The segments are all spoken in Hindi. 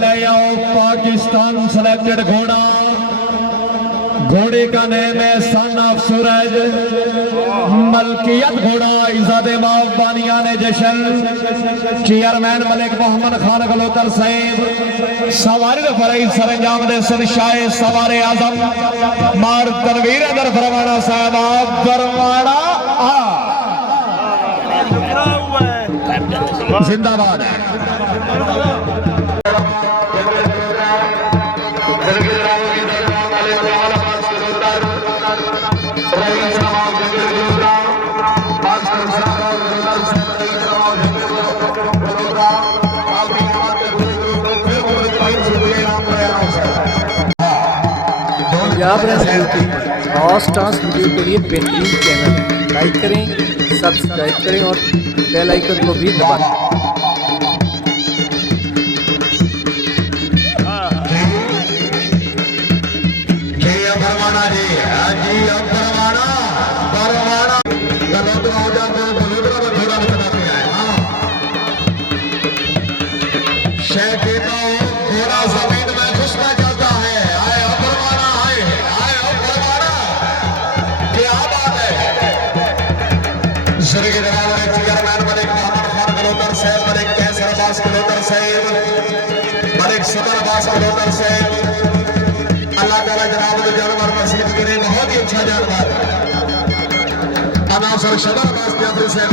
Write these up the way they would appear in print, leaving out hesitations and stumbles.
ले आओ पाकिस्तान सेलेक्टेड घोड़ा। घोड़े का नेम है सन ऑफ सूरज। मलकियत घोड़ा इजादे बानिया ने जशन। चेयरमैन मलिक मोहम्मद खान गलोतर साहिब। सवारी फरई सरंजाम दे सदशाए सवारे आजम मार तनवीर अंदर फरमाना साहब आप फरमाना जिंदाबाद है। Punjab recipe horse task video के लिए बेहतरीन चैनल है। लाइक करें, सब्सक्राइब करें और बेल आइकन को भी दबाएं। अल्लाह ताला जनाब को जानवर नसीब करे, बहुत ही अच्छा जानवर। अनासर शदर अब्बास प्यादे से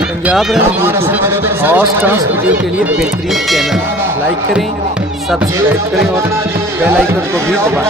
पंजाब हॉर्स टास्क वीडियो के लिए बेहतरीन चैनल है। लाइक करें, सब्सक्राइब करें और बेल आइकन को भी दबाएं।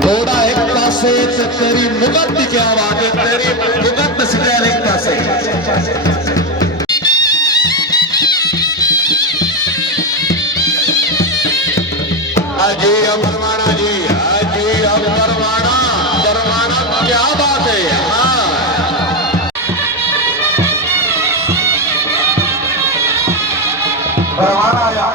घोड़ा एक पासे तेरी मुगत की क्या बात है, तेरी मुगत स्टैंड एक पासे। अजी अमरवाना जी, अजी अमरवाना, दरवाना क्या बात है। हाँ दरवाना आया।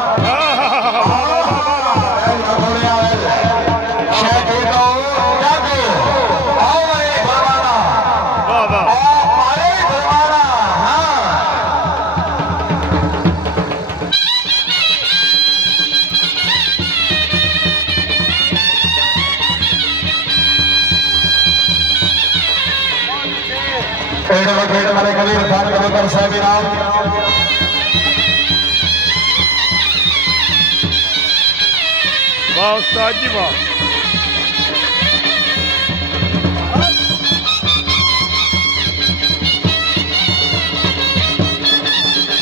पेड़ वखेड़ वाले कबीर खान कबूतर साहब इनाम। वाह उस्ताद जी वाह।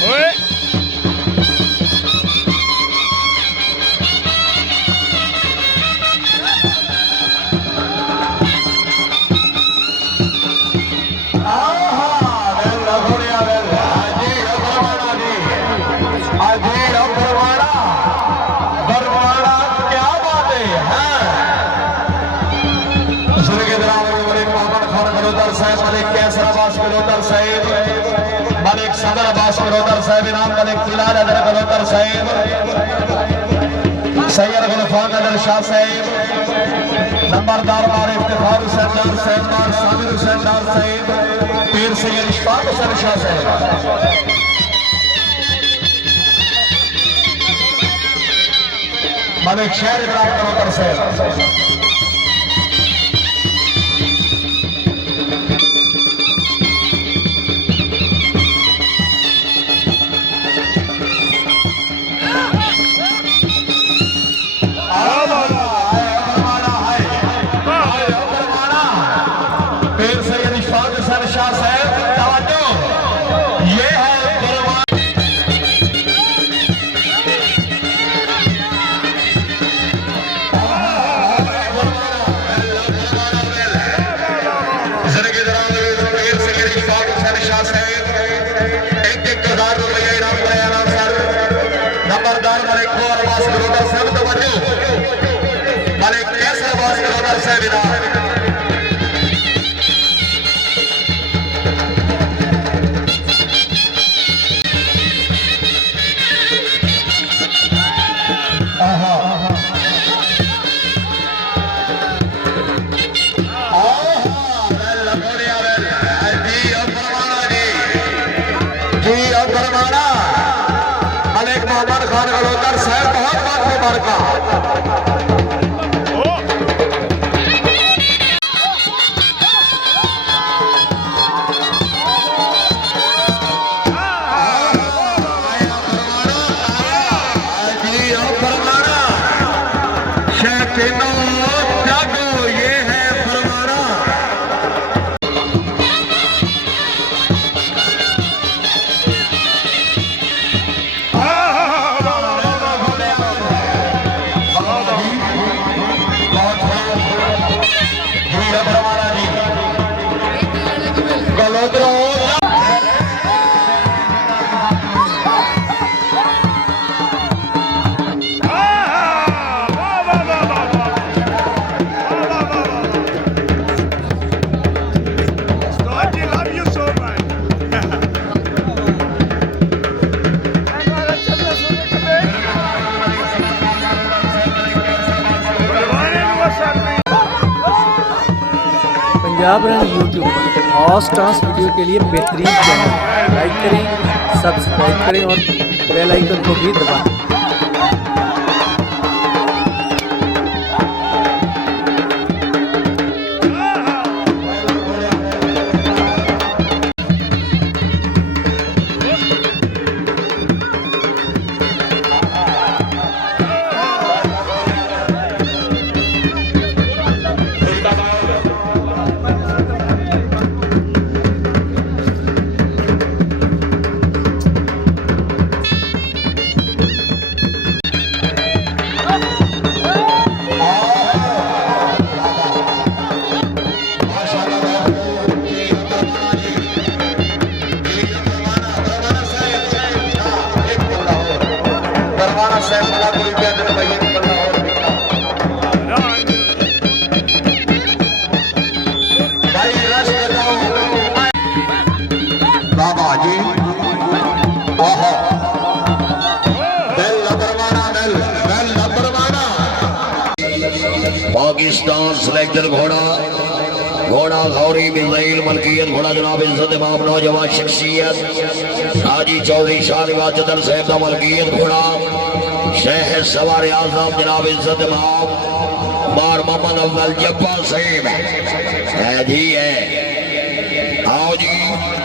ओए मलिक सदर अब्बास कलोतर साहब इनाम, मलिक फिलहाल अदर कलोतर साहब, सैयद गुलफान अदर शाह साहब, नंबरदार मार इफ्तिखार हुसैन डार साहब, मार साबिर हुसैन डार साहब, पीर सैयद इशफाक हुसैन शाह साहब, मलिक शहर इब्राहिम कलोतर साहब। मलिक मोहम्मद खान कलोतर साहब बहुत बहुत मुबारक। पंजाब रंग यूट्यूब पर हॉर्स डांस वीडियो के लिए बेहतरीन चैनल, लाइक करें, सब्सक्राइब करें और बेल आइकन को भी दबाएं। पाकिस्तान सिलेक्टर घोड़ा घोड़ा गौरी मिसाइल मलकियत घोड़ा जनाब इज्जत इमाम नौजवान शख्सियत हाजी चौधरी शाह निवाज चदर साहब का मलकियत घोड़ा शहर सवार आजम जनाब इज्जत इमाम बार मोहम्मद अफजल जब्बार साहब है जी है आओ जी